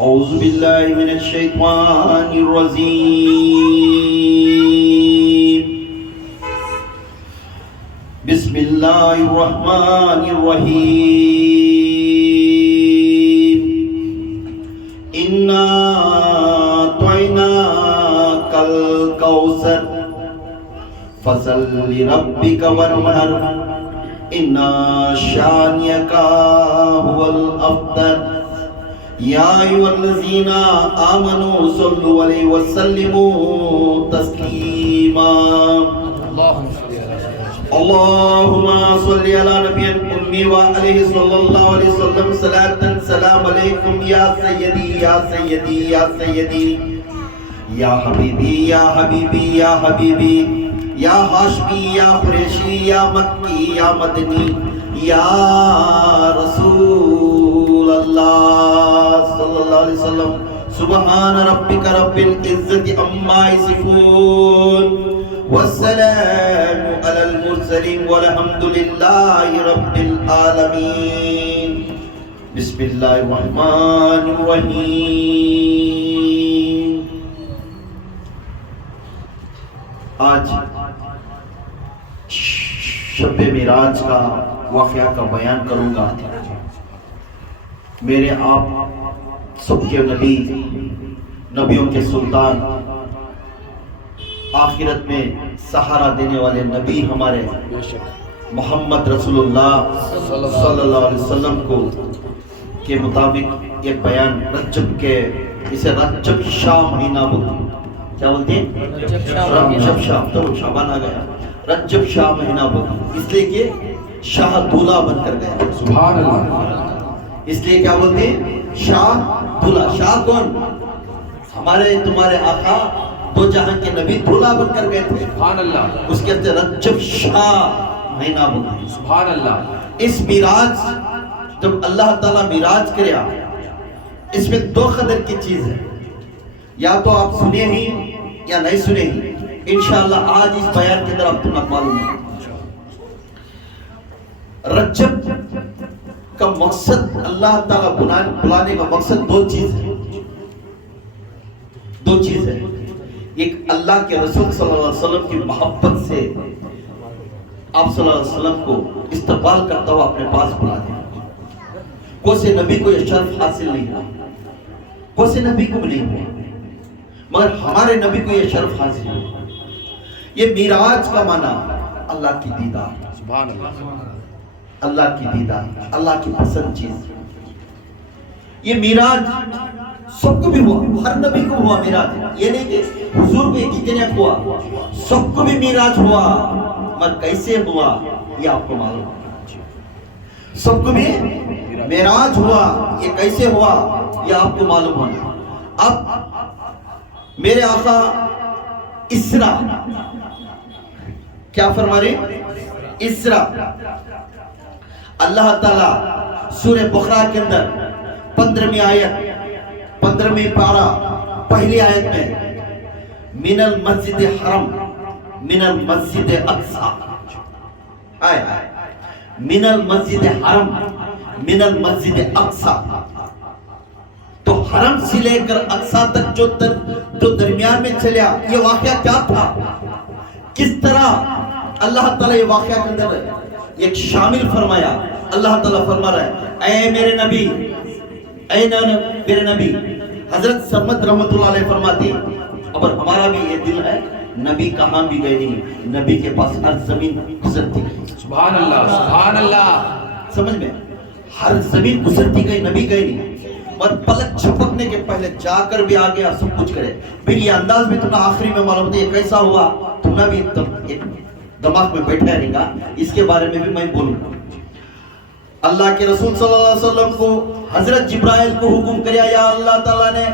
أعوذ بالله من الشيطان الرجيم بسم الله الرحمن الرحيم إنا أعطيناك الكوثر فصل لربك وانحر إن شانئك هو الأبتر یا ایھا الذین آمنوا صلوا علیہ وسلموا تسلیما اللہم صلی علی نبی امی وعلیہ صلی اللہ علیہ وسلم صلاة سلام علیکم یا سیدی یا سیدی یا سیدی یا حبیبی یا حبیبی یا حبیبی یا ہاشمی یا قریشی یا مکی یا مدنی یا رسول اللہ صلی اللہ علیہ وسلم سبحان ربک رب العزت عما یصفون والسلام علی المرسلین والحمد للہ رب العالمین بسم اللہ الرحمن الرحیم آج شب معراج کا واقعہ کا بیان کروں گا میرے آپ سب کے نبی نبیوں کے سلطان آخرت میں سہارا دینے والے نبی ہمارے محمد رسول اللہ صلی اللہ علیہ وسلم کو کے مطابق ایک بیان رجب کے اسے رجب شاہ مہینہ کیا بولتے ہیں رجب شاہ تو شعبان آ گیا رجب شاہ مہینہ اس لیے کہ شاہ دولہ بن کر گیا سبحان اللہ اس لیے کیا بولتے ہیں شاہ دولہ شاہ کون ہمارے تمہارے آقا دو جہاں کے نبی دولہ بن کر گئے تھے سبحان اللہ اس کے اندر رجب شاہ مہینہ بولتے ہیں سبحان اللہ اس معراج جب اللہ تعالیٰ معراج کریا اس میں دو قدر کی چیز ہے یا تو آپ سنے ہی یا نہیں سنے ہی انشاءاللہ آج اس بیان کے اندر آپ تمہیں معلوم ہے رجب کا مقصد اللہ تعالیٰ بلانے کا مقصد دو چیز ہے ایک اللہ کے رسول صلی اللہ علیہ وسلم کی محبت سے آپ صلی اللہ علیہ وسلم کو استقبال کرتا ہوا اپنے پاس بلا دیا کوئی سے نبی کو یہ شرف حاصل نہیں ہوا کوئی سے نبی کو بھی نہیں ہوا مگر ہمارے نبی کو یہ شرف حاصل ہوا یہ معراج کا معنی اللہ کی دیدار سبحان اللہ اللہ کی دیدار اللہ کی پسند چیز یہ معراج سب کو بھی ہوا ہر نبی کو ہوا معراج یہ نہیں کہ حضور کو ایک ہی ہوا سب کو بھی معراج ہوا مگر کیسے ہوا یہ آپ کو معلوم سب کو بھی معراج ہوا یہ کیسے ہوا یہ آپ کو معلوم ہونا اب میرے آقا اسرا کیا فرما رہے اسرا اللہ تعالیٰ سورہ بقرہ کے اندر 15ویں آیت 15ویں پارہ پہلی آیت میں من المسجد حرم من المسجد اقصی من المسجد حرم من المسجد اقصی تو حرم سے لے کر اقصی تک جو درمیان میں چلیا یہ واقعہ کیا تھا کس طرح اللہ تعالیٰ یہ واقعہ کے اندر ایک شامل فرمایا اللہ تعالیٰ فرما رہا ہے اے میرے نبی حضرت سمت رحمت اللہ علیہ فرماتی اور ہمارا بھی یہ دل ہے نبی کہاں بھی گئے نہیں نبی کے پاس ہر زمین گزرتی گئی سبحان اللہ سمجھ میں ہر زمین گزرتی گئی نبی گئے نہیں اور پلک چھپکنے کے پہلے جا کر بھی آ گیا سب کچھ کرے پھر یہ انداز میں تمہیں آخری میں معلوم ہے یہ کیسا ہوا تمہیں بھی دماغ میں بیٹھا رہے گا اس کے بارے میں بھی میں بولوں گا اللہ کے رسول صلی اللہ علیہ وسلم کو حضرت جبرائیل کو حکم کریا یا اللہ تعالیٰ نے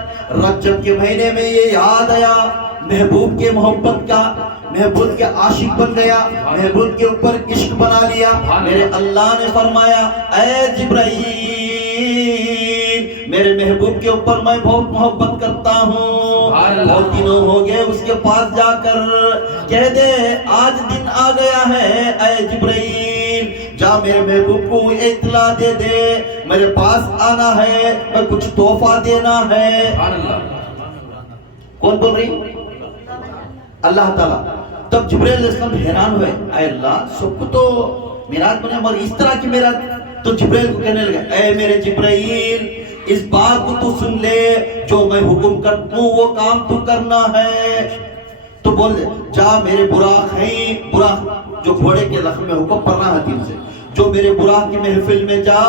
رجب کے مہینے میں یہ یاد آیا محبوب کے محبت کا محبوب کے عاشق بن گیا محبوب کے اوپر عشق بنا لیا میرے اللہ نے فرمایا اے جبرائیل میرے محبوب کے اوپر میں بہت محبت کرتا ہوں بہت دنوں ہو گئے اس کے پاس جا کر کہہ دے آج دن آ گیا ہے اے جبرائیل جا میرے محبوب کو اطلاع دے دے میرے پاس آنا ہے، میں کچھ تحفہ دینا ہے۔ کون بول رہی؟ اللہ تعالیٰ۔ تب جبرائیل علیہ السلام حیران ہوئے، اے اللہ سب کو تو میراج بنے مگر اس طرح کی میراج؟ تو جبرائیل کو کہنے لگا، اے میرے جبرائیل اس بات کو تو سن لے، جو میں حکم کرتا ہوں وہ کام تو کرنا ہے۔ تو بول دے، جا میرے براق ہیں، براق جو گھوڑے کے لخم میں حکم پڑھنا حدیث سے، جو میرے براق کی محفل میں جا،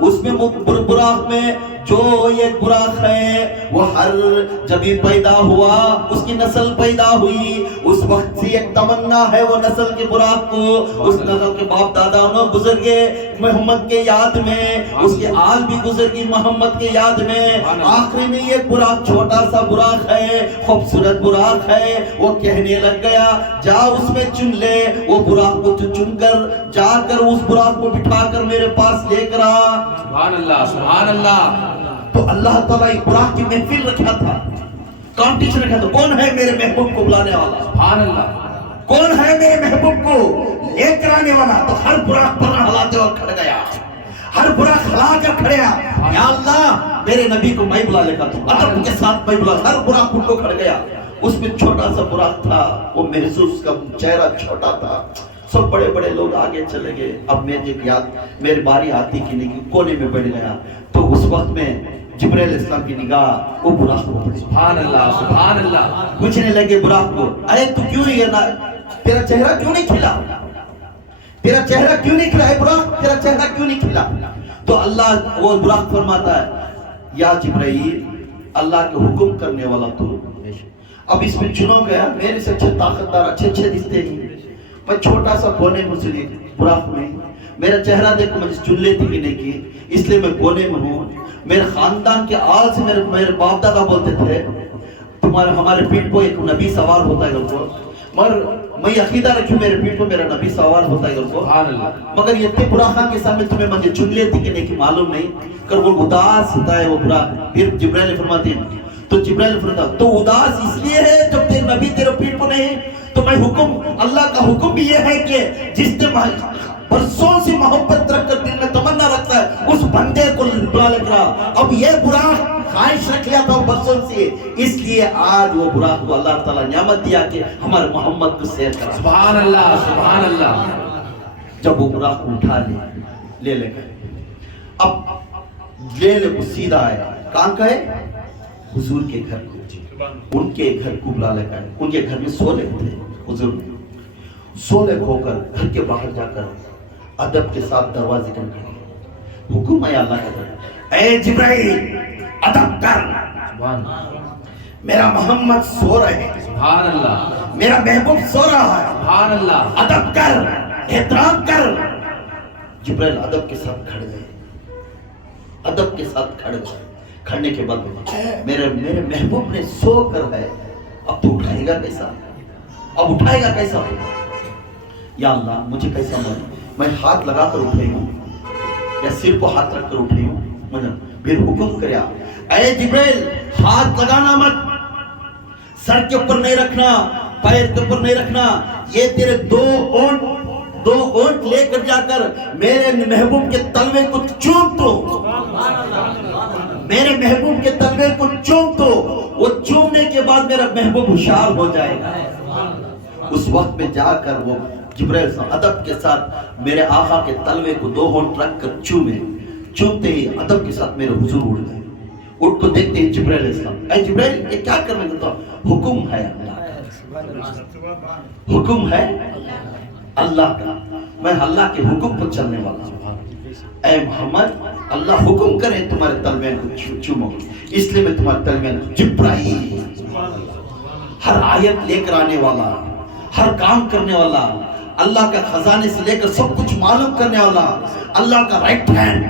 اس میں براق میں جو یہ براق ہے وہ ہر جب ہی پیدا ہوا اس کی نسل پیدا ہوئی، اس وقت سے ایک تمنا ہے وہ نسل کے براق کو، اس نسل کے باپ دادا انہوں گزر گئے محمد کے یاد میں، اس کے آل بھی گزر گئی محمد کے یاد میں، آخری میں یہ براق چھوٹا سا براق ہے، خوبصورت براق ہے، وہ کہنے لگ گیا جا اس میں چن لے، وہ براق کو چن کر جا کر اس براق کو بٹھا کر میرے پاس لے کر آ۔ سبحان اللہ سبحان اللہ۔ تو اللہ تعالیٰ ایک براق کی محفل رکھا تھا، کمپٹیشن رکھا تھا، کون ہے میرے محبوب کو بلانے والا؟ سبحان اللہ۔ کون ہے میرے محبوب کو لے کر آنے والا؟ تو ہر براق پر ہلاتے وقت کھڑ گیا، ہر براق ہلا کر کھڑیا، یا اللہ میرے نبی کو میں بلا لے گا، تو ادب کے ساتھ میں بلا، ہر براق ان کو کھڑ گیا۔ اس میں چھوٹا سا براق تھا، وہ محسوس کا چہرہ چھوٹا تھا، سب بڑے بڑے لوگ آگے چلے گئے، اب میری باری آتی کی نہیں، کونے میں بیٹھ گیا۔ تو اس وقت میں جبرائیل علیہ السلام کی نگاہ وہ براق کو پڑی، سبحان اللہ سبحان اللہ۔ پوچھنے لگے براق کو، ارے تو کیوں یہ نہ، تیرا چہرہ کیوں نہیں کھلا؟ تیرا چہرہ کیوں نہیں کھلا؟ اے براق تیرا چہرہ کیوں نہیں کھلا؟ تو اللہ وہ براق فرماتا ہے، یا جبرائیل اللہ کے حکم کرنے والا تو، اب اس میں چنو گیا، میرے سے اچھے طاقتدار اچھے رشتے نہیں، میں چھوٹا سا کونے میں براق میں، میرا چہرہ دیکھو مجھے چن لیتی کہ نہیں کی، اس لیے میں کونے میں ہوں۔ میرے خاندان کے آل سے میرے باپ دادا بولتے تھے ہمارے پیٹ کو ایک نبی سوار ہوتا ہے گھر کو، مگر میں عقیدہ رکھوں میرے پیٹ کو میرا نبی سوار ہوتا ہے گھر کو، مگر یہ اتنے براقاں کے سامنے تمہیں مجھے چن لیتی کہ نہیں کی معلوم نہیں کر، وہ اداس ہوتا ہے وہ براق۔ پھر جبرائیل فرماتے ہیں، تو جبرائیل فرماتا تو اداس اس لیے ہے جب تیرے نبی تیرے پیٹ کو نہیں، تو میں حکم، اللہ کا حکم بھی یہ ہے کہ جس نے برسوں سے محبت رکھ کر دل میں تمنا رکھتا ہے اس بندے کو بلا لے کر، اب یہ براق خواہش رکھ لیا تھا برسوں سے، اس لیے آج وہ براق کو اللہ تعالیٰ نعمت دیا کہ ہمارے محمد کو سیر کرا۔ سبحان اللہ سبحان اللہ۔ جب وہ براق کو اٹھا لے گئے، اب لے کو سیدھا آیا، کہاں کا ہے؟ حضور کے گھر کو، ان کے گھر کو بلا لے گئے، ان کے گھر میں سولے تھے حضور، سولے ہو کر گھر کے باہر جا کر ادب کے ساتھ دروازے کر کے حکم ہے اللہ کا، اے جبرائیل ادب کر، میرا محمد سو رہے ہیں، سبحان اللہ، میرا محبوب سو رہا ہے، سبحان اللہ، ادب کر، احترام کر۔ جبرائیل ادب کے ساتھ کھڑ گئے، ادب کے ساتھ کھڑ گئے، کھڑنے کے بعد میرے محبوب نے سو کر ہے، اب تو اٹھائے گا کیسا؟ اب اٹھائے گا کیسا؟ یا اللہ مجھے کیسا معلوم، میں ہاتھ لگا کر اٹھائی ہوں یا سر کو ہاتھ رکھ کر اٹھائی ہوں؟ مجھے پھر حکم کریا، اے جبرائیل ہاتھ لگانا مت، سر کے اوپر نہیں رکھنا، پیر کے اوپر نہیں رکھنا، یہ تیرے دو اونٹ لے کر جا کر میرے محبوب کے تلوے کو چوم دو، میرے محبوب کے تلوے کو چوم دو، وہ چومنے کے بعد میرا محبوب ہوشیار ہو جائے گا۔ اس وقت میں جا کر وہ جبرائیل ادب کے ساتھ میرے آقا کے تلوے کو دو ہونٹ رکھ کر چومتے ہی ادب کے ساتھ میرے حضور اڑ گئے، اٹھ کو دیکھتے ہی جبرائیل علیہ السلام، اے جبرائیل یہ کیا کرنے کا؟ حکم ہے اللہ کا، حکم ہے اللہ کا، میں اللہ کے حکم پر چلنے والا ہوں، اے محمد اللہ حکم کرے تمہارے تلوے کو چومو، اس لیے میں تمہارے تلوے کو جبرائیل، ہر آیت لے کر آنے والا، ہر کام کرنے والا، اللہ کا خزانے سے لے کر سب کچھ معلوم کرنے والا، اللہ کا رائٹ ہینڈ،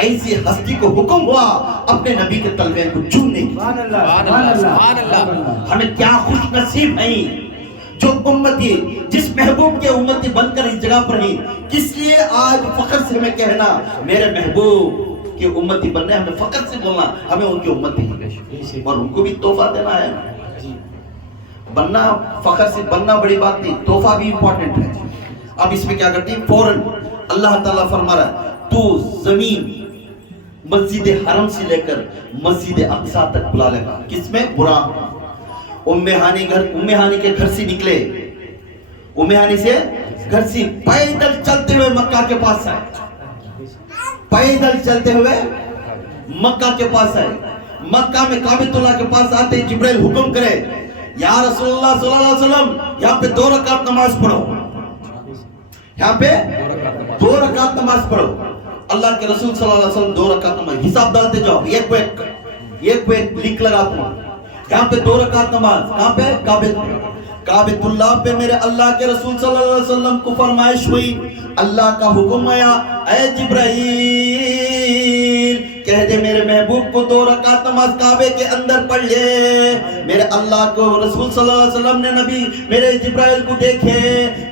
ایسی ہستی کو حکم ہوا اپنے نبی کے تلوے کو چومنے کی۔ ہمیں کیا خوش نصیب ہیں جو امتی، جس محبوب کے امتی بن کر اس جگہ پر ہیں، کس لیے آج فخر سے ہمیں کہنا میرے محبوب کے امتی بننے، ہمیں فخر سے بولنا ہمیں ان کی امتی ہیں، اور ان کو بھی تحفہ دینا ہے۔ بننا فخر سے بننا بڑی بات نہیں، تحفہ بھی امپورٹنٹ ہے۔ اب اس میں کیا کرتی ہیں، فوراً اللہ تعالیٰ فرما رہا ہے تو زمین مسجد حرم سے لے کر مسجد اقصی تک بلا لے گا. کس میں؟ براق. ام ہانی کے گھر سے نکلے، ام ہانی سے گھر سے پیدل چلتے ہوئے مکہ کے پاس آئے، پیدل چلتے ہوئے مکہ کے پاس آئے. مکہ میں کعبۃ اللہ کے پاس آتے جبرائیل حکم کرے یا رسول اللہ صلی اللہ علیہ وسلم یہاں پہ 2 رکعت نماز پڑھو، یہاں پہ 2 رکعت نماز پڑھو. اللہ کے رسول صلی اللہ علیہ وسلم 2 رکعت نماز، حساب ڈالتے جاؤ، ایک کو ایک لکھ لگاتا ہوں. یہاں پہ 2 رکعت نماز کہاں پہ؟ کعبۃ اللہ پہ میرے اللہ کے رسول صلی اللہ علیہ وسلم کو فرمائش ہوئی، اللہ کا حکم آیا اے جبرائیل کہہ دے میرے محبوب کو 2 رکعت نماز کعبے کے اندر پڑھ لے. میرے اللہ کو رسول صلی اللہ علیہ وسلم نے نبی میرے جبرائیل کو دیکھے،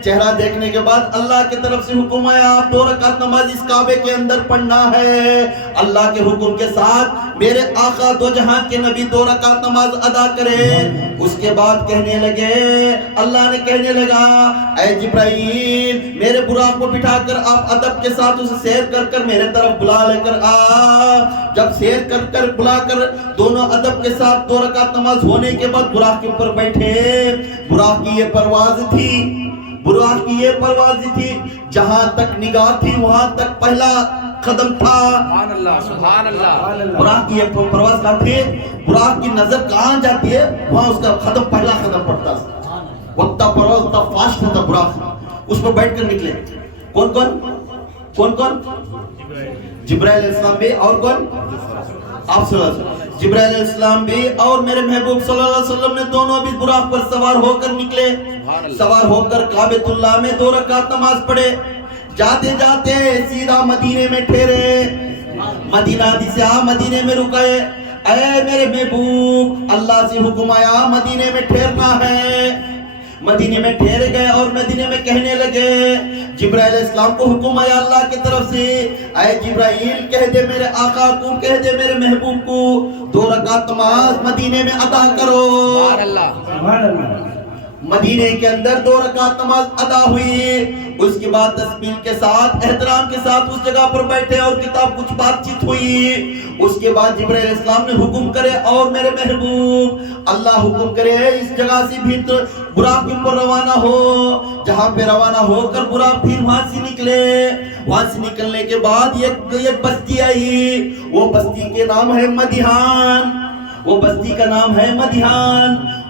چہرہ دیکھنے کے بعد اللہ کی طرف سے حکم آیا آپ 2 رکعت نماز اس کعبے کے اندر پڑھنا ہے. اللہ کے حکم کے ساتھ میرے آقا دو جہاں کے نبی 2 رکعت نماز ادا کرے. اس کے بعد کہنے لگے، اللہ نے کہنے لگا اے جبرائیل میرے براق کو بٹھا کر آپ ادب کے ساتھ اسے سیر کر کر میرے طرف بلا لے کر آ. جب سیر کر کر بلا کر دونوں ادب کے ساتھ 2 رکعت نماز ہونے کے بعد براق کے اوپر بیٹھے. براق کی یہ پرواز تھی جہاں تک نگاہ تھی وہاں تک پہلا قدم تھا. سبحان اللہ. براق کی یہ پرواز کہاں تھی، براق کی نظر کہاں جاتی ہے وہاں اس کا پہلا قدم پڑتا ہے. اتنا پرواز اتنا فاسٹ ہوتا براق، اس پر بیٹھ کر نکلے. کون جبرائیل علیہ السلام بھی اور کون؟ آپ صلی اللہ علیہ وسلم. جبرائیل علیہ السلام بھی اور میرے محبوب صلی اللہ علیہ وسلم نے دونوں بھی براق پر سوار ہو کر نکلے. سوار ہو کر کعبۃ اللہ میں 2 رکعت نماز پڑھے. جاتے جاتے سیدھا مدینے میں ٹھہرے. مدینے میں رکے. اے میرے محبوب اللہ سے حکم آیا مدینے میں ٹھہرنا ہے. مدینے میں ٹھہر گئے اور مدینے میں کہنے لگے، جبرائیل علیہ السلام کو حکم آیا اللہ کی طرف سے اے جبرائیل کہہ دے میرے آقا کو، کہہ دے میرے محبوب کو 2 رکعت نماز مدینے میں ادا کرو. سبحان اللہ. مدینے کے اندر 2 رکعت نماز ادا ہوئی. اس کے بعد تسبیح کے ساتھ احترام کے ساتھ اس جگہ پر بیٹھے اور کتاب کچھ بات چیت ہوئی. اس کے بعد جبرائیل علیہ السلام نے حکم کرے اور میرے محبوب اللہ حکم کرے اس جگہ سے بھی براق کے اوپر روانہ ہو. جہاں پہ روانہ ہو کر براق پھر وہاں سے نکلے. وہاں سے نکلنے کے بعد ایک بستی آئی. وہ بستی کے نام ہے مدیحان.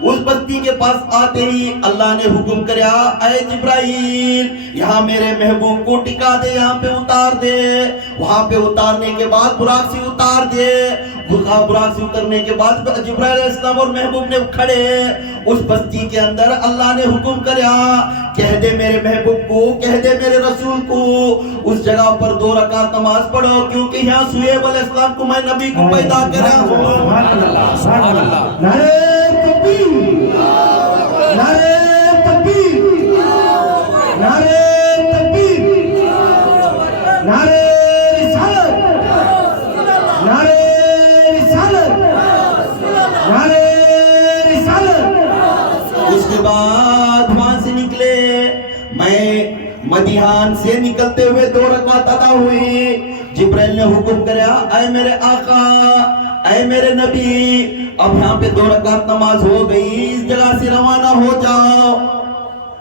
اس بستی کے پاس آتے ہی اللہ نے حکم کریا اے جبرائیل یہاں میرے محبوب کو ٹکا دے، یہاں پہ اتار دے. وہاں پہ اتارنے کے بعد براق سے اتار دے. براق سے اترنے کے بعد جبرائیل علیہ السلام اور محبوب نے کھڑے. اس بستی کے اندر اللہ نے حکم کریا کہہ دے میرے محبوب کو، کہہ دے میرے رسول کو اس جگہ پر 2 رکعت نماز پڑھو کیونکہ یہاں شعیب علیہ السلام کو میں نبی کو پیدا کرا ہوں. سبحان اللہ. نعرہ تکبیر، نعرہ تکبیر، نعرہ تکبیر، نعرہ رسالت، نعرہ رسالت، نعرہ رسالت. اس کے بعد وہاں سے نکلے. میں مدیحان سے نکلتے ہوئے 2 رکعت ادا ہوئی. جبرائیل نے حکم کریا اے میرے آقا، اے میرے نبی اب یہاں پہ 2 رکعت نماز ہو گئی، اس جگہ سے روانہ ہو جاؤ.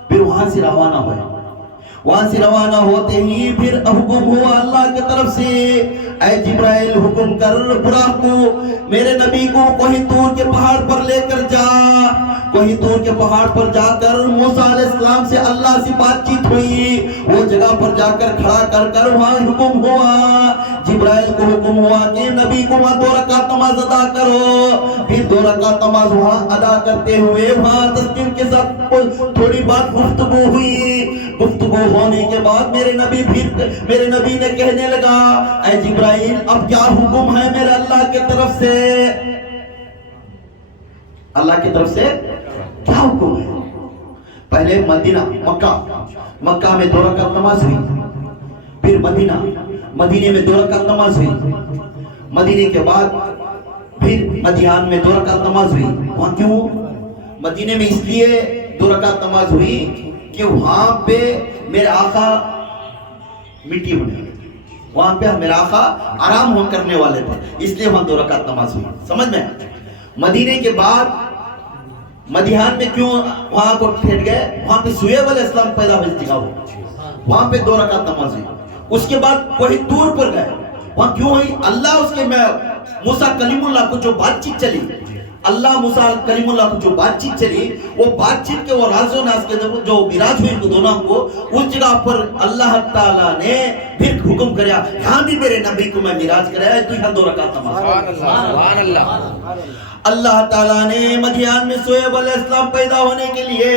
پھر وہاں سے روانہ ہوئے. وہاں سے روانہ ہوتے ہی پھر حکم ہوا اللہ کی طرف سے اے جبرائیل حکم کر براق کو میرے نبی کو کوہ طور کے پہاڑ پر لے کر جا. کوہ طور کے پہاڑ پر جا کر موسیٰ علیہ السلام سے اللہ سے بات چیت ہوئی. وہ جگہ پر جا کر کھڑا کر وہاں حکم ہوا، جبرائیل کو حکم ہوا کہ نبی کو وہاں 2 رکعت نماز ادا کرو. پھر 2 رکعت نماز وہاں ادا کرتے ہوئے وہاں تسبیح کے ساتھ تھوڑی بات گفتگو ہوئی. گفتگو ہونے کے بعد میرے نبی نے کہنے لگا اے جبرائیل اب کیا حکم ہے میرے اللہ کی طرف سے؟ اللہ کی طرف سے کیا حکم ہے؟ پہلے مکہ میں 2 رکعت نماز ہوئی. پھر مدینے میں 2 رکعت نماز ہوئی. مدینے کے بعد پھر مدیحان میں 2 رکعت نماز ہوئی. وہاں کیوں؟ مدینے میں اس لیے 2 رکعت نماز ہوئی کہ وہاں پہ میرے آقا مٹی ہونے لگی. وہاں پہ میرا آقا آرام ہو کرنے والے تھے, اس لیے وہاں 2 رکعت نماز ہوئی. سمجھ میں؟ مدینے کے بعد مدیحان میں کیوں وہاں کو ٹھہر گئے؟ وہاں پہ شعیب علیہ السلام پیدا ہوئی جگہ ہو, وہاں پہ 2 رکعت نماز ہوئی. اس کے بعد کوئی طور پر گئے, وہاں کیوں ہوئی؟ اللہ اس کے میں موسیٰ کلیم اللہ کو جو بات چیت چلی, اللہ موسیٰ کلیم اللہ کو جو بات چیت چلی, وہ بات چیت کے وہ راز و ناز کے جو معراج ہوئی دونوں کو, اس جگہ پر اللہ تعالیٰ نے پھر حکم کریا, یہاں بھی میرے نبی کو میں معراج کرایا, تو یہاں 2 رکعت نماز. سبحان اللہ. اللہ تعالیٰ نے مدیان میں شعیب علیہ السلام پیدا ہونے کے لیے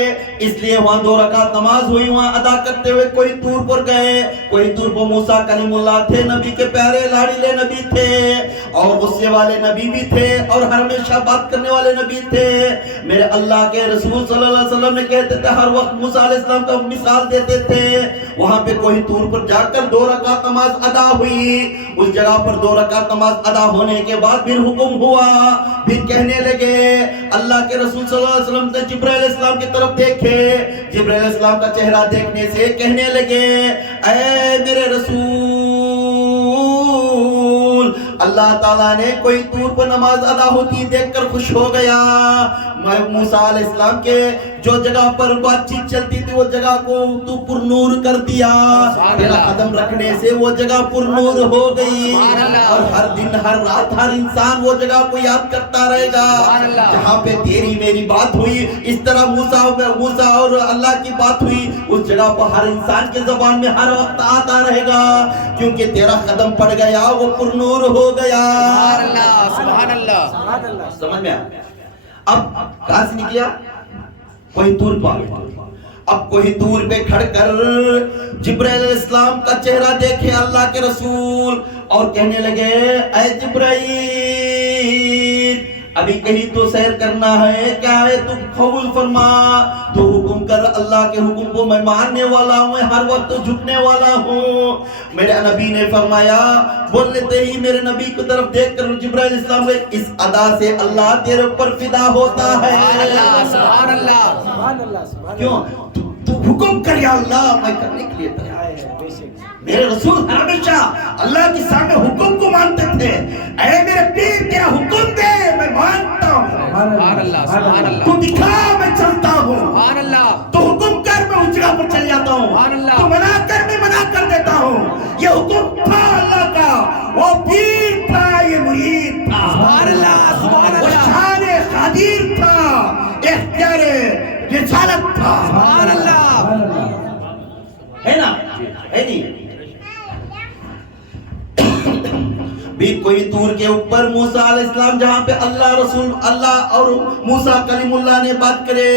اس لیے وہاں 2 رکعت نماز ہوئی. وہاں ادا کرتے ہوئے کوئی طور پر گئے, کوئی طور پر موسیٰ کلیم اللہ تھے, نبی کے پیارے لاڈلے نبی تھے, اور غصے والے نبی بھی تھے, اور ہمیشہ بات کرنے والے نبی تھے. میرے اللہ کے رسول صلی اللہ علیہ وسلم نے کہتے تھے, ہر وقت موسیٰ علیہ السلام کا مثال دیتے تھے. وہاں پہ کوئی طور پر جا کر 2 رکعت نماز ادا ہوئی. اس جگہ پر 2 رکعت نماز ادا ہونے کے بعد پھر حکم ہوا, پھر کہنے لگے, اللہ کے رسول صلی اللہ علیہ وسلم نے جبرائیل علیہ السلام کی طرف دیکھے, جبرائیل علیہ السلام کا چہرہ دیکھنے سے کہنے لگے, اے میرے رسول, اللہ تعالیٰ نے کوئی طور پر نماز ادا ہوتی دیکھ کر خوش ہو گیا. موسیٰ علیہ السلام کے جو جگہ پر بات چیت چلتی تھی وہ جگہ کو تو پر نور کر دیا, تیرا قدم رکھنے سے وہ جگہ پر نور ہو گئی, اور ہر دن ہر رات ہر انسان وہ جگہ کو یاد کرتا رہے گا جہاں پہ تیری میری بات ہوئی. اس طرح موسیٰ اور اللہ کی بات ہوئی, اس جگہ پر ہر انسان کے زبان میں ہر وقت آتا رہے گا, کیونکہ تیرا قدم پڑ گیا وہ پر نور ہو گیا. سبحان اللہ. سمجھ میں آیا؟ اب کہاں سے نکلیا؟ کوئی طور پر. اب کوئی طور پہ کھڑ کر جبرائیل علیہ السلام کا چہرہ دیکھے اللہ کے رسول, اور کہنے لگے, اے جبرائیل, ابھی کہیں تو سیر کرنا ہے کیا ہے, تو قبول فرما, تو حکم کر, اللہ کے حکم کو میں ماننے والا ہوں, ہر وقت جھکنے والا ہوں. میرے نبی نے فرمایا, بول لیتے ہی میرے نبی کی طرف دیکھ کر جبرائیل السلام نے, اس ادا سے اللہ تیرے اوپر فدا ہوتا ہے. سبحان اللہ. کیوں؟ تو حکم کر یا اللہ, میں کرنے کے لیے تیار. میرے رسول ہمیشہ اللہ کے سامنے حکم کو مانتے تھے, اے میرے پیر تیرا حکم دے میں مانتا ہوں, سبحان اللہ. سبحان اللہ. تو دکھا میں چلتا ہوں, سبحان اللہ. تو حکم کر میں اس جگہ پر چل جاتا ہوں, سبحان اللہ. تو منع کر میں منع کر دیتا ہوں. یہ حکم تھا اللہ کا, وہ پیر تھا, یہ مرید تھا. سبحان اللہ. سبحان وہ اللہ. شان قدیر تھا, اختیار رسالت تھا. سبحان اللہ. ہے نا, ہے نہیں؟ بھی کوئی طور کے اوپر موسیٰ علیہ السلام جہاں پہ اللہ رسول اللہ اور موسیٰ کلیم اللہ نے بات کرے,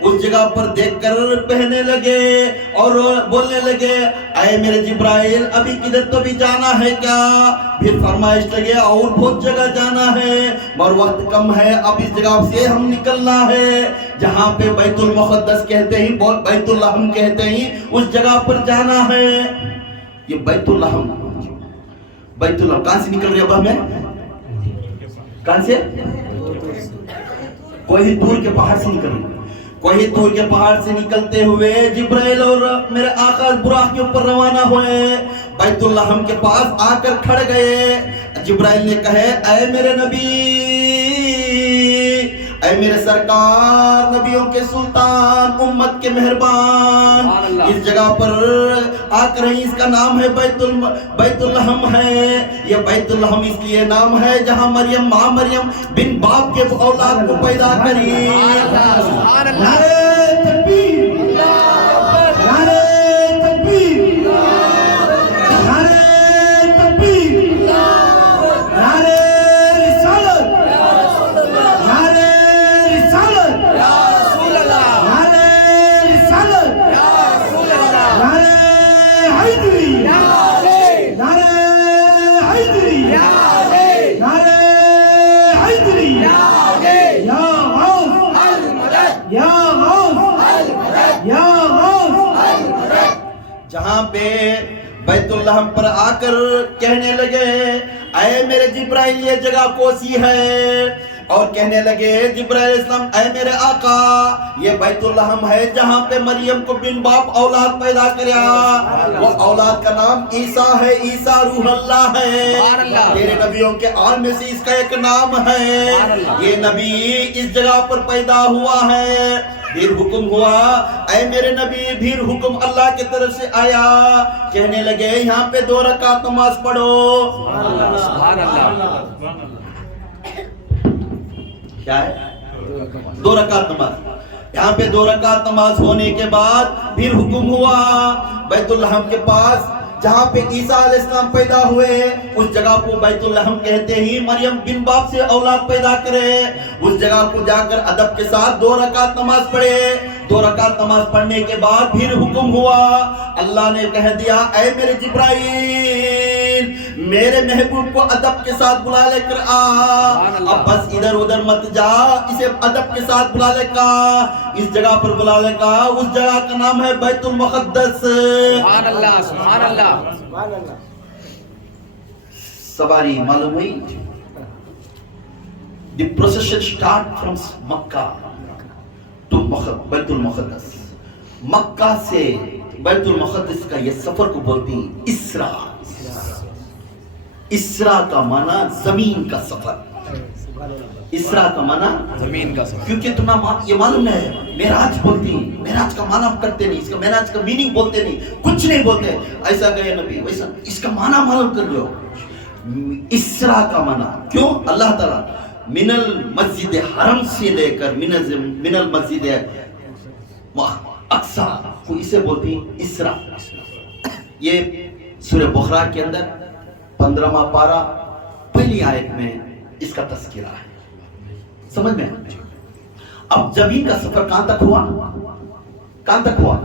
اس جگہ پر دیکھ کر کہنے لگے اور بولنے لگے, اے میرے جبرائیل, ابھی کدھر تو بھی جانا ہے کیا؟ پھر فرمائش لگے, اور بہت جگہ جانا ہے مگر وقت کم ہے, اب اس جگہ سے ہم نکلنا ہے جہاں پہ بیت المقدس کہتے ہیں, بیت اللحم کہتے ہیں, اس جگہ پر جانا ہے. یہ بیت اللحم, بیت اللہ کہاں سے نکل رہے اب ہمیں؟ کہاں سے؟ کوئی طور کے پہاڑ سے نکل رہے. کوئی طور کے پہاڑ سے نکلتے ہوئے جبرائیل اور میرے آقا براق کے اوپر روانہ ہوئے, بیت اللحم کے پاس آ کر کھڑ گئے. جبرائیل نے کہے, اے میرے نبی, اے میرے سرکار, نبیوں کے سلطان, امت کے مہربان, اس جگہ پر آ کر اس کا نام ہے بیت اللحم ہے. یہ بیت اللحم اس لیے نام ہے جہاں مریم ماں مریم بن باپ کے اولاد کو پیدا کری. سبحان اللہ. نعرہ تکبیر, نعرہ تکبیر, نعرہ تکبیر, نعرہ رسالت, نعرہ رسالت, نعرہ رسالت, نعرہ حیدری, نعرہ حیدری, نعرہ حیدری, یا غوث, یا غوث, یا غوث. جہاں پہ بیت اللحم پر آ کر کہنے لگے, اے میرے جبرائیل, یہ جگہ کوسی ہے, اور کہنے لگے جبرائیل علیہ السلام اے میرے آقا یہ بیت الحم ہے جہاں پہ مریم کو بن باپ اولاد پیدا کریا، وہ اولاد کا نام عیسیٰ ہے، عیسیٰ روح اللہ ہے، تیرے نبیوں کے آل میں سے اس کا ایک نام ہے، یہ نبی اس جگہ پر پیدا ہوا ہے۔ پھر حکم ہوا اے میرے نبی، پھر حکم اللہ کی طرف سے آیا، کہنے لگے یہاں پہ 2 رکعت نماز پڑھو۔ سبحان اللہ، کیا ہے 2 رکعت نماز، یہاں پہ 2 رکعت نماز ہونے کے بعد پھر حکم ہوا بیت الحم کے پاس جہاں پہ عیسیٰ علیہ السلام پیدا ہوئے اس جگہ کو بیت الحم کہتے ہی، مریم بن باپ سے اولاد پیدا کرے، اس جگہ کو جا کر ادب کے ساتھ 2 رکعت نماز پڑھے۔ 2 رکعت نماز پڑھنے کے بعد پھر حکم ہوا، اللہ نے کہہ دیا اے میرے جبرائیل میرے محبوب کو ادب کے ساتھ بلا لے کر آ، اب بس ادھر ادھر مت جا، اسے ادب کے ساتھ بلا لے کا، اس جگہ پر بلا لے کا، اس جگہ کا نام ہے بیت المقدس۔ سبحان اللہ، سبحان اللہ۔ سواری معلوم ہوئی؟ The procession start from Mecca to بیت المقدس، مکہ سے بیت المقدس کا یہ سفر کو بولتے ہیں اسرا۔ اسرا کا معنی زمین کا سفر، اسرا کا معنی زمین کا سفر، کیونکہ تمہیں یہ معلوم ہے معراج بولتی ہیں، معراج کا معنی ہم کرتے نہیں، اس کا معراج کا میننگ بولتے نہیں، کچھ نہیں بولتے، ایسا گئے نبی ویسا، اس کا معنی معلوم کر لو۔ اسرا کا معنی کیوں؟ اللہ تعالیٰ من المسجد حرم سے لے کر من المسجد اقصی کو اسے بولتی ہیں اسرا۔ یہ سورہ بقرہ کے اندر 15واں پارہ پہلی آیت میں اس کا تذکرہ ہے، سمجھ میں؟ اب زمین کا سفر کہاں تک ہوا؟ کہاں تک ہوا؟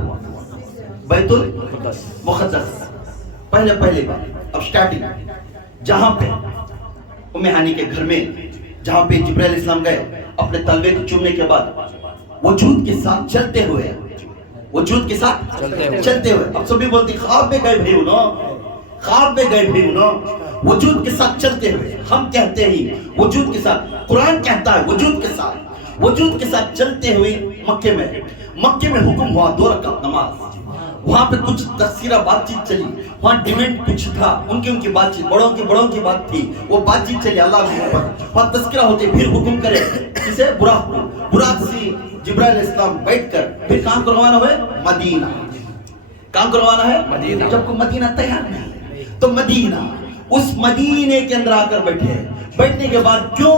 بیت المقدس، پہلے بات۔ اب سٹارٹنگ جہاں پہ ام ہانی کے گھر میں جہاں پہ جبرائیل علیہ السلام گئے اپنے طلبے کو چومنے کے بعد وجود کے ساتھ چلتے ہوئے، وجود کے ساتھ چلتے ہوئے، اب سبھی بولتی خواب میں گئے بھی ہوں نا، خواب میں گئے بھی ہوں نا، وجود کے ساتھ چلتے ہوئے، ہم کہتے ہی وجود کے ساتھ، قرآن کہتا ہے وجود کے ساتھ، وجود کے ساتھ چلتے ہوئے مکے میں حکم ہوا 2 رکعت نماز۔ وہاں پہ کچھ تذکرہ بات چیت چلی، وہاں ڈیمنٹ کچھ تھا، ان کی بات چیت، بڑوں کی بات تھی، وہ بات چیت چلی اللہ کے اوپر، وہاں تذکرہ ہوتے پھر حکم کرے اسے براق سے جبرائیل علیہ السلام بیٹھ کر پھر کام کو روانہ ہوئے مدینہ، کام کو روانہ ہے مدینہ۔ جب کو مدینہ تیار نہیں تو مدینہ، اس مدینے کے اندر آ کر بیٹھنے کے بعد کیوں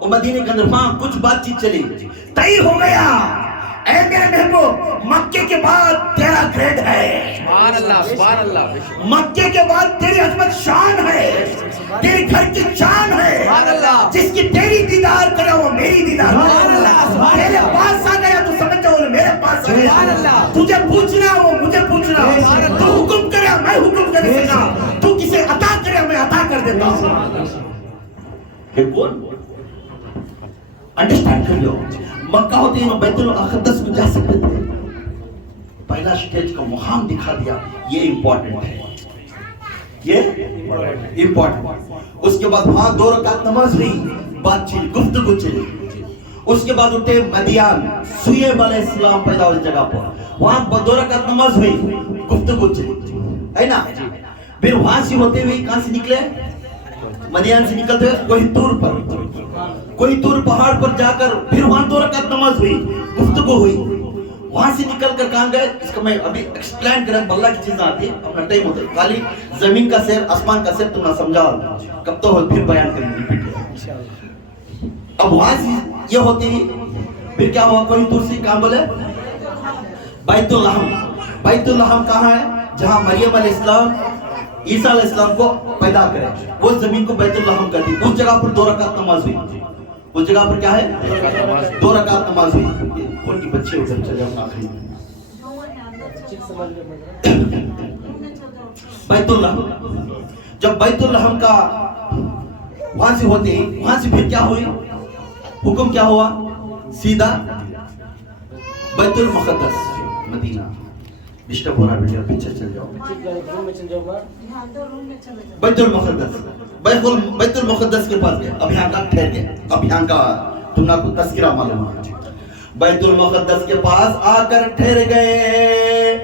وہ مدینے کے اندر وہاں کچھ بات چیت چلی، طے ہو گیا اے میرے محبوب مکے کے بعد تیرا گریڈ ہے، سبحان اللہ، سبحان اللہ، مکے کے بعد تیری عظمت شان ہے، تیری گھر کی شان ہے، سبحان اللہ، جس کی تیری دیدار کرے وہ میری دیدار کرے، سبحان اللہ، تیرے پاس آ گیا تو سمجھ جاؤ میرے پاس آ سبحان گیا، اللہ، تجھے پوچھنا وہ مجھے پوچھنا، سبحان اللہ، تو حکم کرے میں حکم کر سکا، تو کسے عطا کرے میں عطا کر دیتا ہوں۔ کہ کون انڈرسٹینڈ کر لو، مکہ ہوتے ہیں بیت المقدس میں جا سکتے تھے، پہلا سٹیج کا مقام دکھا دیا، یہ امپورٹنٹ ہے، یہ امپورٹنٹ۔ اس کے بعد وہاں 2 رکعت نماز ہوئی، بات چیت گفتگو چلی، اس کے بعد اٹھے مدین، سیب علیہ السلام پیدا ہوئی جگہ پر، وہاں 2 رکعت نماز ہوئی، گفتگو چلی، ہے نا؟ پھر وہاں سے ہوتے ہوئے کہاں سے نکلے؟ مدین سے نکلتے ہوئے کوئی طور پہاڑ پر جا کر پھر وہاں 2 رکعت نماز ہوئی، گفتگو ہوئی، وہاں سے نکل کر کہاں گئے؟ اس کو میں ابھی ایکسپلین کریں، اللہ کی چیزیں آتی ہیں، اپنا ٹائم ہوتا ہے، خالی زمین کا سیر آسمان کا سیر تم نہ سمجھا، کب تو پھر بیان کریں گے۔ اب وہاں سے یہ ہوتی ہے، پھر کیا ہوا؟ کوئی دور سے کہاں بولے؟ بیت الحم۔ بیت الحم کہاں ہے؟ جہاں مریم علیہ السلام عیسیٰ علیہ السلام کو پیدا کرے، وہ زمین کو بیت الحم کہتی ہے، اس جگہ پر 2 رکعت نماز ہوئی، اس جگہ پر کیا ہے؟ 2 رکعت نماز ہوئی۔ کون کی بچے ادھر چلے ہوں آخری بیت الحم، جب بیت الحم کا وہاں سے ہوتے ہیں، وہاں سے پھر کیا ہوئی؟ حکم کیا ہوا؟ سیدھا بیت المقدس، مدینہ۔ ڈسٹرب ہو رہا ہے، پیچھے چل جاؤ، بیت المقدس۔ بیت المقدس کے پاس گئے. اب یہاں کا ٹھہر گئے, اب یہاں کا تم کو تذکرہ معلوم ہے. بیت المقدس کے پاس آ کر ٹھہر گئے.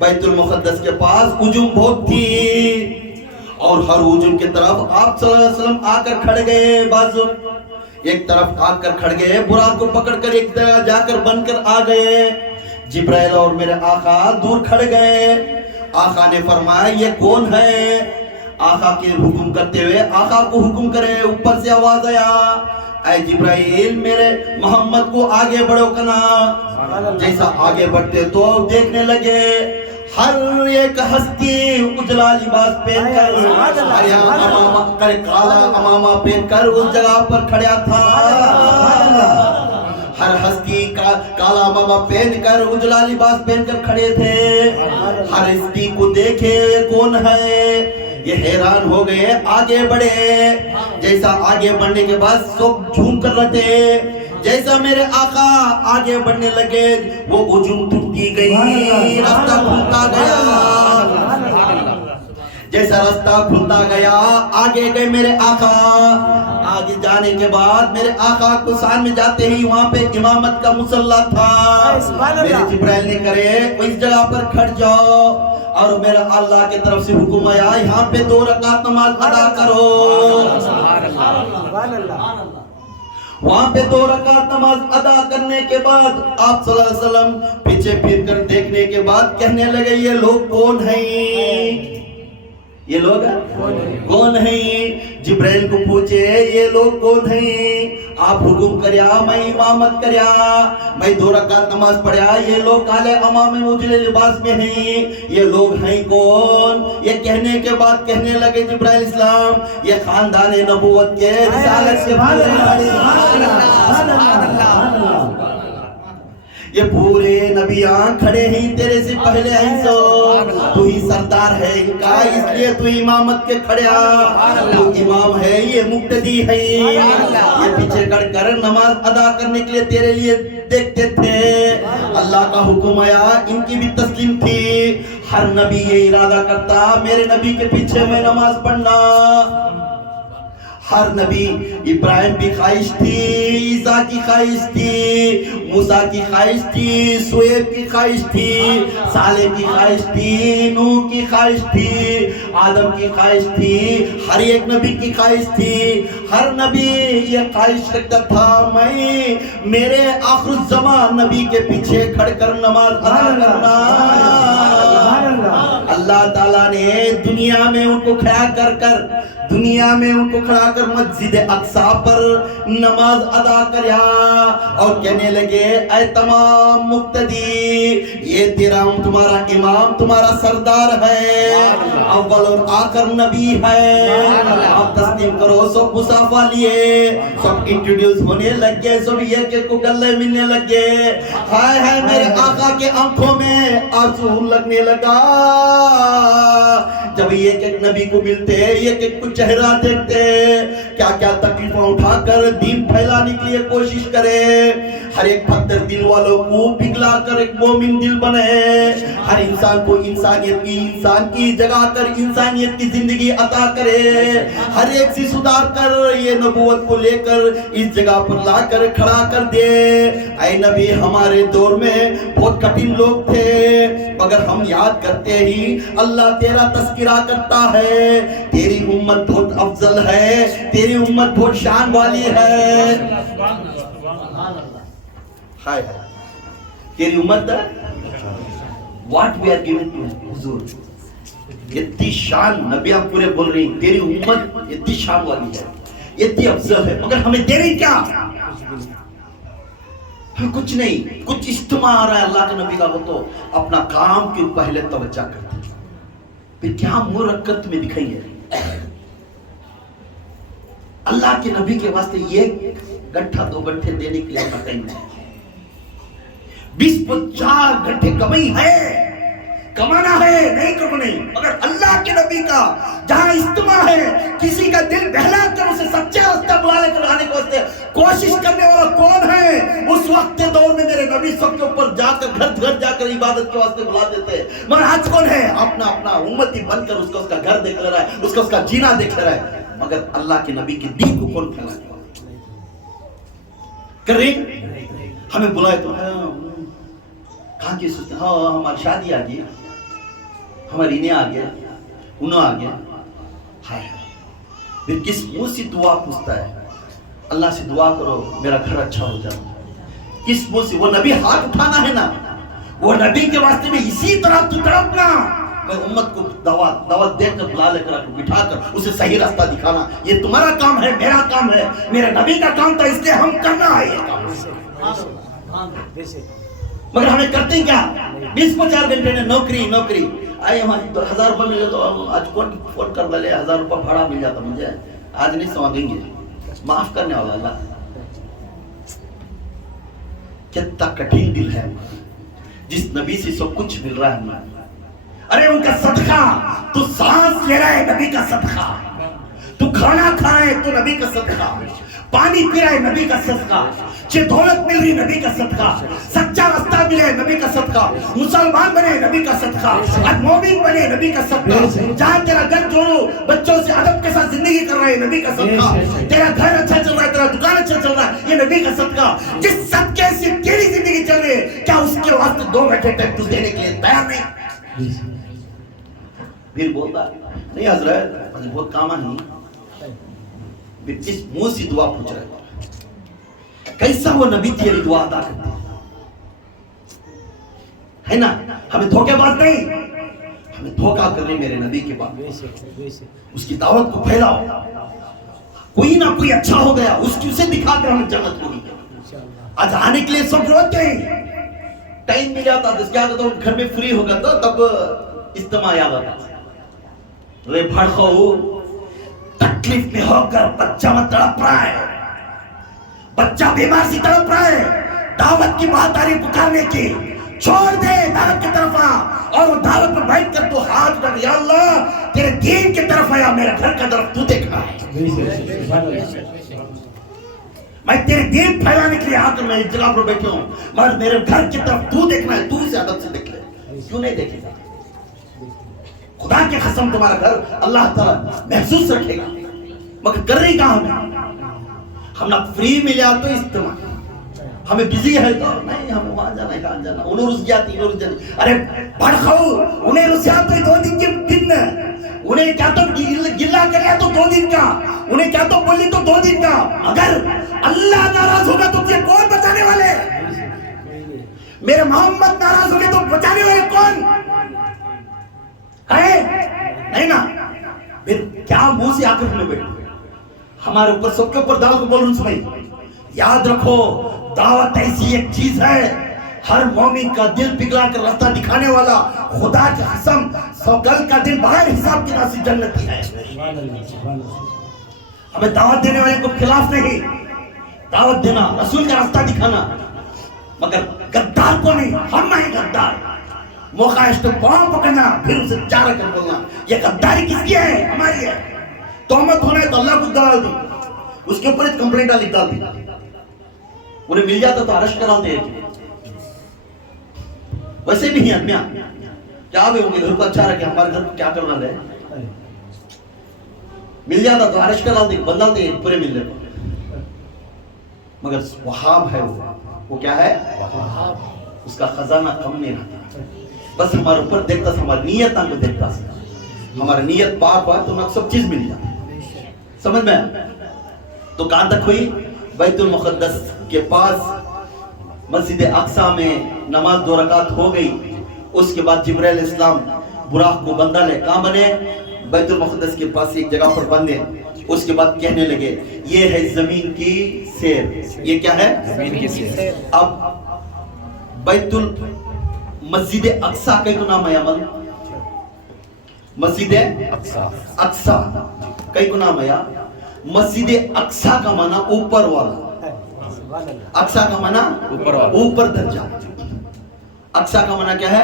بیت المقدس کے پاس ہجوم بہت تھی اور ہر ہجوم کی طرف آپ صلی اللہ علیہ وسلم آ کر کھڑ گئے. بازو ایک طرف آ کر کھڑ گئے, براق کو پکڑ کر ایک جگہ جا کر بن کر آ گئے. جبرائیل اور میرے آقا دور کھڑ گئے. آقا نے فرمایا یہ کون ہے؟ آقا کے حکم کرتے ہوئے آقا کو حکم کرے. اوپر سے آواز آیا, اے جبرائیل میرے محمد کو آگے بڑھو کنا. جیسا آگے بڑھتے تو دیکھنے لگے ہر ایک ہستی اجلا لباس پہن کر کالا امامہ پہن کر اس جگہ پر کھڑا تھا. ہر ہستی کالا امامہ پہن کر اجلا لباس پہن کر کھڑے تھے. ہر ہستی کو دیکھے کون ہے, یہ حیران ہو گئے, آگے بڑھے. جیسا آگے بڑھنے کے بعد سب جھوم کر رہتے. جیسا میرے آقا آگے بڑھنے لگے وہ ہجوم ٹوٹتی گئی, راستہ کھلتا گیا. جیسا راستہ کھلتا گیا آگے گئے میرے آقا. آگے جانے کے بعد میرے آقا کو سامنے جاتے ہی وہاں پہ امامت کا مصلی تھا. میرے جبرائیل نے کرے اس جگہ پر کھڑ جاؤ, اور میرا اللہ کی طرف سے حکم آیا یہاں پہ 2 رکعت نماز ادا کرو. وہاں پہ 2 رکعت نماز ادا کرنے کے بعد آپ صلی اللہ علیہ وسلم پیچھے پھر کر دیکھنے کے بعد کہنے لگے یہ لوگ کون ہیں؟ یہ لوگ کون ہیں؟ جبرائیل کو پوچھے یہ لوگ کون ہیں؟ آپ حکم کریا, میں امامت کریا, میں 2 رکعت نماز پڑھیا, یہ لوگ کالے امامے اجلے لباس میں ہیں, یہ لوگ ہیں کون؟ یہ کہنے کے بعد کہنے لگے جبرائیل اسلام یہ خاندان نبوت کے رسالت سے یہ پورے نبیان کھڑے ہیں تیرے سے پہلے ہیں, سو تو ہی سردار ہے ان کا, اس لیے تو امامت کے کھڑیا. تو امام ہے, یہ مقتدی ہے, یہ پیچھے کڑ کر نماز ادا کرنے کے لیے تیرے لیے دیکھتے تھے. اللہ کا حکم آیا, ان کی بھی تسلیم تھی. ہر نبی یہ ارادہ کرتا میرے نبی کے پیچھے میں نماز پڑھنا. ہر نبی, ابراہیم کی خواہش تھی, عیسیٰ کی خواہش تھی, موسیٰ کی خواہش تھی, شعیب کی خواہش تھی, صالح کی خواہش تھی, نوح کی خواہش تھی, آدم کی خواہش تھی, ہر ایک نبی کی خواہش تھی. ہر نبی یہ خواہش رکھتا تھا میں میرے آخر الزمان نبی کے پیچھے کھڑ کر نماز ادا کرنا. اللہ تعالیٰ نے دنیا میں ان کو کھڑا کر مسجد اقصی پر نماز ادا کریا اور کہنے لگے اے تمام مقتدی, یہ تمہارا امام, تمہارا سردار ہے, اول اور آخر نبی ہے, آپ تسلیم کرو. سب مصافہ لیے, سب انٹروڈیوس ہونے لگ گئے, سب ایک ایک کو گلے ملنے لگ گئے. ہائے ہائے میرے آقا کے آنکھوں میں آنسو لگنے لگا جب ایک ایک نبی کو ملتے, ایک ایک کو چہرہ دیکھتے, کیا کیا تکلیفیں اٹھا کر دین پھیلانے کے لیے کوشش کرے. ہر ایک پتھر دل والوں کو پگھلا کر ایک مومن دل بنے. ہر انسان کو انسان کی جگہ کر انسانیت کی زندگی عطا کرے. ہر ایک سے سدھار کر یہ نبوت کو لے کر اس جگہ پر لا کر کھڑا کر دے. اے نبی, ہمارے دور میں بہت کٹھن لوگ تھے, مگر ہم یاد کرتے ہی اللہ تیرا تذکرہ کرتا ہے. تیری امت بہت افضل ہے, تیری امت بہت شان والی ہے. ہائے تیری امت what we are given to حضور, اتنی شان نبی آپ پورے بول رہی ہیں, تیری امت اتنی شان والی ہے, اتنی افضل ہے, مگر ہمیں تیری کیا, کچھ نہیں. کچھ اجتماع آ رہا ہے اللہ کے نبی کا, وہ تو اپنا کام کی پہلے توجہ کرتے ہیں, پھر کیا مرکت میں دکھائی ہے. اللہ کے نبی کے واسطے یہ گٹھا 2 گٹھے دینے کے لیے اپنا ٹائم نہیں, 20-4 گھنٹے کمائی ہے, کمانا ہے, نہیں کرو نہیں, مگر اللہ کے نبی کا جہاں اجتماع ہے, کسی کا دل بہلا کر اسے سچے راستہ بلانے کر آنے کے واسطے کوشش کرنے والا کون ہے؟ اس وقت کے دور میں میرے نبی سب کے اوپر جا کر گھر گھر جا کر عبادت کے واسطے بلا دیتے, مگر آج کون ہے اپنا اپنا امتی بن کر اس کا گھر دیکھ لے رہا ہے, اس کا جینا دیکھ لے رہا ہے. مگر اللہ کے نبی کے دین کو کون پھیلائے گا؟ کر رہے ہمیں بلائے تو کہاں کی سوچتے ہاں ہماری شادی آ گئی، ہماری انہیں آ گیا، انہوں آ گیا، ہائے پھر کس منہ سے دعا پوچھتا ہے؟ اللہ سے دعا کرو میرا گھر اچھا ہو جائے، کس منہ سے؟ وہ نبی ہاتھ اٹھانا ہے نا، وہ نبی کے واسطے میں اسی طرح تو تڑپنا، میں امت کو دعوت دے کر بلا لے کر بٹھا کر اسے صحیح راستہ دکھانا، یہ تمہارا کام ہے، میرا کام ہے، میرے نبی کا کام تھا، اس لیے ہم کرنا ہے یہ کام۔ مگر ہمیں کرتے ہیں کیا؟ 20-25 گھنٹے نے نوکری آئے وہاں 1000 روپے ملے تو آج کون فون کر لے 1000 روپے بھاڑا مل جاتا مجھے، آج نہیں سمجھیں گے، معاف کرنے والا اللہ۔ کتنا کٹھن دل ہے جس نبی سے سب کچھ مل رہا ہے ہمیں، ارے ان کا صدقہ، تو سانس لے رہا ہے نبی کا صدقہ، تو کھانا کھائے تو نبی کا صدقہ، پانی پی رہا ہے نبی کا صدقہ، دولت مل رہی نبی کا صدقہ، سچا راستہ ملے نبی کا صدقہ، مسلمان بنے نبی کا صدقہ، مومن بنے نبی کا صدقہ، جہاں تیرا گھر جوڑو بچوں سے ادب کے ساتھ زندگی کر رہے ہیں نبی کا صدقہ، تیرا گھر اچھا چل رہا ہے، تیرا دکان اچھا چل رہا ہے، یہ نبی کا صدقہ، جس صدقے سے تیری زندگی چل رہی ہے، کیا اس کے واسطے 2 گھنٹے ٹائم تو دینے کے لیے تیار نہیں؟ پھر بولتا نہیں حضرت مجھے بہت کام نہیں، پھر جس منہ سے دعا پوچھ رہے ہیں، کیسا وہ نبی تیری دعا ادا کرتے ہے نا؟ ہمیں دھوکے باز نہیں، ہمیں دھوکہ کرنے میرے نبی کے بعد اس کی دعوت کو پھیلاؤ، کوئی نہ کوئی اچھا ہو گیا اسے دکھا کر ہمیں جنت ہوگی۔ آج آنے کے لیے سب روتے ہیں، ٹائم مل جاتا جس کیا تو گھر میں فری ہو گیا تو تب اجتماع یاد آتا، رے بھڑکو تکلیف میں ہو کر بچہ مت تڑپ رہا ہے، بچہ بیمار سے تڑپ رہا ہے، دعوت کی بات آ رہی پکارنے کی، چھوڑ دے دعوت کی طرف آ، اور وہ دعوت پر بیٹھ کر تو ہاتھ اٹھا، یا اللہ تیرے دین کی طرف آیا، میرے گھر کا طرف تو دیکھ رہا ہے، میں تیرے دین پھیلانے کے لیے آ کر میں اس جگہ پر بیٹھے ہوں، مگر میرے گھر کی طرف تو دیکھنا ہے، تو اسے ادب سے دیکھ لے، کیوں نہیں دیکھے گا؟ خدا کی قسم تمہارا گھر اللہ تعالیٰ محسوس رکھے گا، مگر کر رہی کہاں ہمیں؟ ہم نہ فری ملیا تو استعمال، ہمیں بزی ہے تو نہیں، ہمیں وہاں جانا ہے کہاں جانا، انہوں رس جاتی، ارے بڑھخو انہیں رسیا تو 2 دن کے دن، انہیں کیا تو گلہ کر لیا تو 2 دن کا، انہیں کیا تو بولی تو 2 دن کا، مگر اللہ ناراض ہوگا تو تجھے کون بچانے والے؟ میرے محمد ناراض ہوگے تو بچانے والے کون ہے؟ نہیں نا؟ پھر کیا منہ سے آ کر ہمیں بیٹھے ہمارے اوپر، سب کے اوپر دعوت کو بول رہا ہوں بھائی، یاد رکھو دعوت ایسی ایک چیز ہے، ہر مومن کا دل پگھلا کر راستہ دکھانے والا، خدا کی قسم کل کا دن بغیر حساب کتاب سے جنتی ہے۔ ہمیں دعوت دینے والے کو خلاف نہیں، دعوت دینا، رسول کا راستہ دکھانا، مگر غدار کو نہیں، ہم ہیں غدار، موقع ہے تو پاؤں پکڑنا پھر اسے چارہ کر بولنا، یہ غداری کس کی ہے؟ ہماری ہے۔ تہمت ہونا ہے تو اللہ کو ڈال دی، اس کے اوپر ایک کمپلینٹ لکھ ڈال دی، انہیں مل جاتا تو ارسٹ کراتے ہیں، ویسے بھی ہیں آدمیاں، کیا بھی ہوگی گھر کو اچھا رکھے، ہمارے گھر کو کیا کرنا ہے، مل جاتا تو ارسٹ کراتے ہیں، بدلتے ہیں پورے ملنے پر، مگر وہاب ہے وہ کیا ہے؟ اس کا خزانہ کم نہیں رہتا، بس ہمارے اوپر دیکھتا سا، ہماری نیتاں کو دیکھتا سا، ہماری نیت پاک ہوا تو ہمیں سب چیز مل جاتا، سمجھ میں؟ تو کہاں تک ہوئی؟ بیت المقدس کے پاس مسجد اقصی میں نماز 2 رکعت ہو گئی، اس کے بعد جبرائیل السلام براق کو بندہ لے، کہاں بنے؟ بیت المقدس کے پاس ایک جگہ پر بندے، اس کے بعد کہنے لگے یہ ہے زمین کی سیر، یہ کیا ہے؟ زمین کی سیر۔ اب بیت مسجد اقصی کا تو نام ہے عمل، مسجد اقصی کئی کو نام ہے، مسجد اقصی کا معنی اوپر والا، اقصی کا معنی اوپر درجہ، اقصی کا معنی کیا ہے؟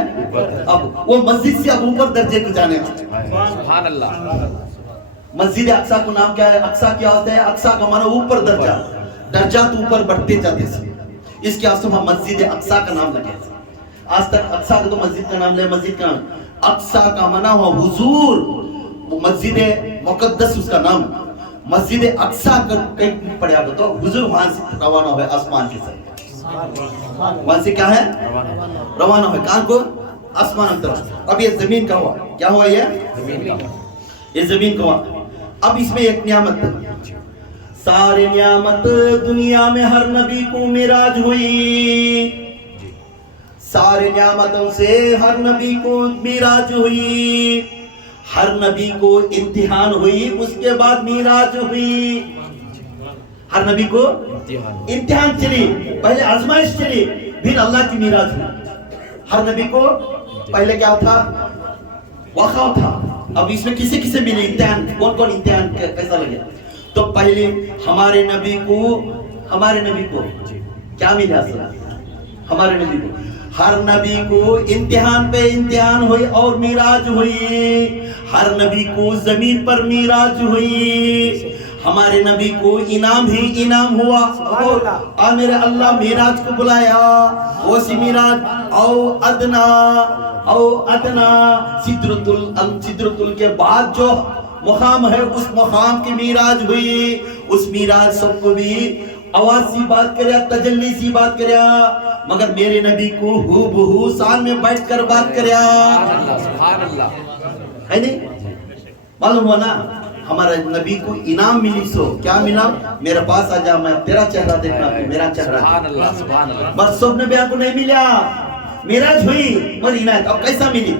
اب وہ مسجد سے اب اوپر درجے کو جانے والے، سبحان اللہ، مسجد اقصی کو نام کیا ہے؟ اقصی کیا ہوتا ہے؟ اقصی کا معنی اوپر درجہ، درجات اوپر بڑھتے جاتے ہیں، اس کے واسطے ہم مسجد اقصی کا نام لگے، آج تک اقصی کا تو مسجد کا نام لے، مسجد کا نام اقصی کا معنی ہوا حضور، مسجد مقدس اس کا نام، مسجد اقصا کا کہیں پڑھا تو حضور وہاں سے روانہ ہوئے آسمان کی طرف. وہاں سے کیا ہے روانہ ہوئے کہاں کو آسمان کی طرف. اب یہ زمین کا ہوا, کیا ہوا یہ زمین کا ہوا. اب اس میں ایک نعمت, سارے نعمت دنیا میں ہر نبی کو معراج ہوئی, سارے نعمتوں سے ہر نبی کو معراج ہوئی, ہر نبی کو امتحان ہوئی, اس کے بعد معراج ہوئی. ہر نبی کو امتحان چلی, پہلے آزمائش چلی, پھر اللہ کی معراج ہوئی. ہر نبی کو پہلے کیا تھا واقعہ تھا. اب اس میں کسے کسے ملے امتحان, کون کون امتحان کیسا لگے. تو پہلے ہمارے نبی کو کیا ملا اصل, ہمارے نبی کو ہر نبی کو امتحان پہ امتحان ہوئی اور معراج ہوئی. ہر نبی کو زمین پر معراج ہوئی, ہمارے نبی کو انعام ہی انعام ہوا. اور میرے اللہ معراج کو بلایا, وہ سی معراج او ادنا سدرۃ کے بعد جو مقام ہے اس مقام کی معراج ہوئی. اس معراج سب کو بھی آواز سی بات کریا, تجلی سی بات کریا, مگر میرے نبی کو ہو بہو سان میں بیٹھ کر بات کریا. سبحان اللہ. ہے نہیں معلوم ہوا نا, ہمارا نبی کو انعام ملی. سو کیا ملا, میرے پاس آ جا, میں تیرا چہرہ دیکھنا, میرا چہرہ. سبحان اللہ, سبحان اللہ. بس سب نبیوں کو نہیں ملا, معراج ہوئی مگر عنایت. اب کیسا ملی,